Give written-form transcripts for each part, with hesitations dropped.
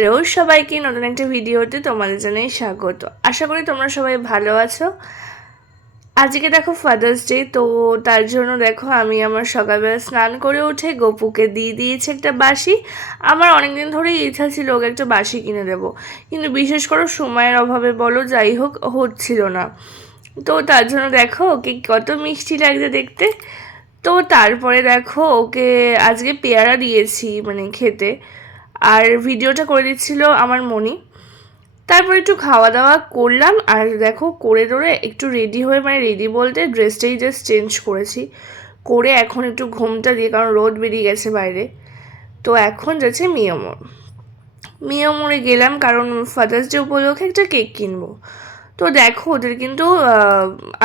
Hello সবাইকে, নতুন একটা ভিডিওতে তোমাদের জানাই স্বাগত। আশা করি তোমরা সবাই ভালো আছো। আজকে দেখো ফাদার্স ডে, তো তার জন্য দেখো আমি আমার সকালবেলা স্নান করে উঠে গপুকে দিয়ে দিয়েছি একটা বাঁশি। আমার অনেকদিন ধরেই ইচ্ছা ছিল ওকে একটা বাঁশি কিনে দেবো, কিন্তু বিশেষ করে সময়ের অভাবে বলো যাই হোক হচ্ছিল না। তো তার জন্য দেখো ওকে কত মিষ্টি লাগছে দেখতে। তো তারপরে দেখো ওকে আজকে পেয়ারা দিয়েছি মানে খেতে, আর ভিডিওটা করে দিচ্ছিল আমার মনি। তারপর একটু খাওয়া দাওয়া করলাম, আর দেখো করে টোরে একটু রেডি হয়ে, মানে রেডি বলতে ড্রেসটাই জাস্ট চেঞ্জ করেছি, করে এখন একটু ঘুমটা দিয়ে, কারণ রোদ বেরিয়ে গেছে বাইরে। তো এখন যাচ্ছে মিয়ামোড়ে গেলাম, কারণ ফাদার্স ডে উপলক্ষে একটা কেক কিনবো। তো দেখো ওদের কিন্তু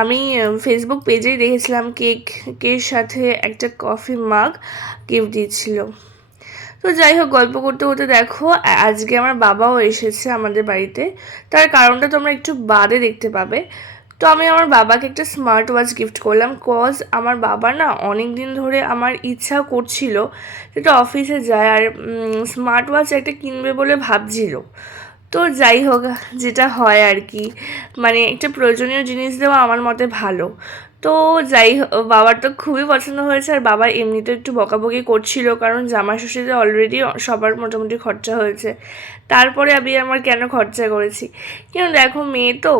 আমি ফেসবুক পেজেই দেখেছিলাম কেকের সাথে একটা কফি মাগ গিফট দিচ্ছিল। তো যাই হোক, গল্প করতে করতে দেখো আজকে আমার বাবাও এসেছে আমাদের বাড়িতে। তার কারণটা তোমরা একটু বাদে দেখতে পাবে। তো আমি আমার বাবাকে একটা স্মার্ট ওয়াচ গিফট করলাম, কজ আমার বাবা না অনেক দিন ধরে আমার ইচ্ছা করছিল যেটা অফিসে যায়, আর স্মার্ট ওয়াচ একটা কিনবে বলে ভাবছিল। তো যাই হোক, যেটা হয় আর কি, মানে একটা প্রয়োজনীয় জিনিস দেওয়া আমার মতে ভালো। তো বাবার তো খুবই পছন্দ হয়েছে, আর বাবা এমনিতে একটু বকাবকি করছিল, কারণ জামা ষষ্ঠীতে অলরেডি সবার মোটামুটি খরচা হয়েছে, তারপরে আমি আমার কেন খরচা করেছি। কিন্তু দেখো মেয়ে তো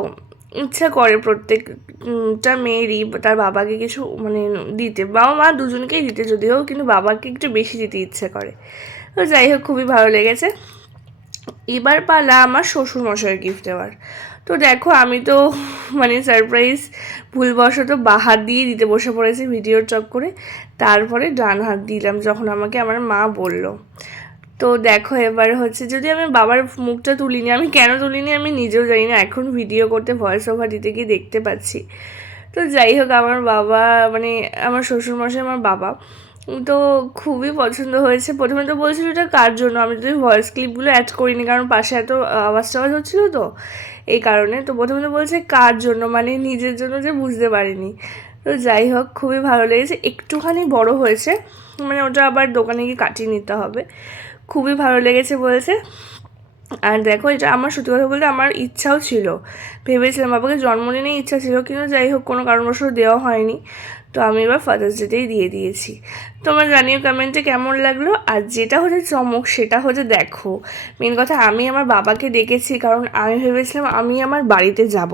ইচ্ছা করে প্রত্যেকটা মেয়েরই তার বাবাকে কিছু মানে দিতে, বাবা মা দুজনকেই দিতে যদিও, কিন্তু বাবাকে একটু বেশি দিতে ইচ্ছে করে। তো যাই হোক, খুবই ভালো লেগেছে। এবার পালা আমার শ্বশুরমশাইয়ের গিফট দেওয়ার। তো দেখো আমি তো মানে সারপ্রাইজ ভুলবশত বাঁ হাত দিয়ে দিতে বসে পড়েছি ভিডিওর চক্করে, তারপরে ডান হাত দিলাম যখন আমাকে আমার মা বলল। তো দেখো এবার হচ্ছে, যদি আমি বাবার মুখটা তুলিনি, আমি কেন তুলিনি আমি নিজেও জানি না, এখন ভিডিও করতে ভয়েস ওভার দিতে গিয়ে দেখতে পাচ্ছি। তো যাই হোক, আমার বাবা মানে আমার শ্বশুরমশাই আমার বাবা তো খুবই পছন্দ হয়েছে। প্রথমে তো বলছিল এটা কার জন্য, আমি যদি ভয়েস ক্লিপগুলো অ্যাড করিনি, কারণ পাশে এত আওয়াজ টাওয়াজ হচ্ছিলো তো এই কারণে। তো প্রথমে তো বলছে কার জন্য, মানে নিজের জন্য, যে বুঝতে পারিনি। তো যাই হোক, খুবই ভালো লেগেছে, একটুখানি বড় হয়েছে, মানে ওটা আবার দোকানে গিয়ে কাটিয়ে নিতে হবে। খুবই ভালো লেগেছে বলেছে। আর দেখো এটা আমার সত্যি কথা বলতে আমার ইচ্ছাও ছিল, ভেবেছিলাম বাবাকে জন্মদিনে ইচ্ছা ছিল, কিন্তু যাই হোক কোনো কারণবশত দেওয়া হয়নি। তো আমি এবার ফাদার্স ডেতেই দিয়ে দিয়েছি। তোমরা জানিও কমেন্টে কেমন লাগলো। আর যেটা হচ্ছে চমক সেটা হচ্ছে, দেখো মেন কথা, আমি আমার বাবাকে ডেকেছি কারণ আমি ভেবেছিলাম আমি আমার বাড়িতে যাব,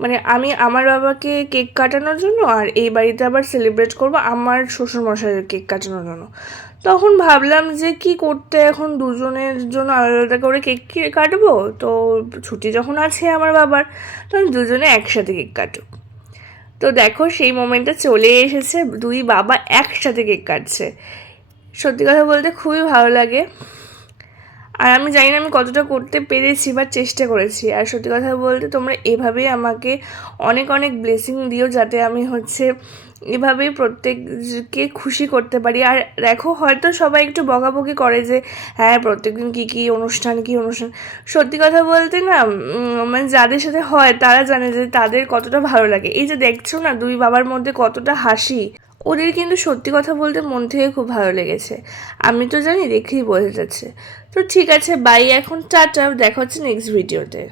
মানে আমি আমার বাবাকে কেক কাটানোর জন্য, আর এই বাড়িতে আবার সেলিব্রেট করব আমার শ্বশুরমশাইয়ের কেক কাটানোর জন্য। তখন ভাবলাম যে কি করতে, এখন দুজনের জন্য আলাদা আলাদা করে কেক কাটবো, তো ছুটি যখন আছে আমার বাবার, তখন দুজনে একসাথে কেক কাটুক। তো দেখো সেই মোমেন্টটা চলে এসেছে, দুই বাবা একসাথে কেক কাটছে। সত্যি কথা বলতে খুবই ভালো লাগে, আর আমি জানি না আমি কতটা করতে পেরেছি বা চেষ্টা করেছি। আর সত্যি কথা বলতে তোমরা এভাবেই আমাকে অনেক অনেক ব্লেসিং দিও, যাতে আমি হচ্ছে এভাবেই প্রত্যেককে খুশি করতে পারি। আর দেখো হয়তো সবাই একটু বকাবকি করে যে হ্যাঁ প্রত্যেকদিন কী অনুষ্ঠান। সত্যি কথা বলতে না, মানে যাদের সাথে হয় তারা জানে যে তাদের কতটা ভালো লাগে। এই যে দেখছো না দুই বাবার মধ্যে কতটা হাসি, ওদের কিন্তু সত্যি কথা বলতে মন থেকে খুব ভালো লেগেছে। আমি তো জানি, দেখেই বোঝা যাচ্ছে। তো ঠিক আছে, বাই, এখন টাটা, দেখা হচ্ছে নেক্সট ভিডিওতে।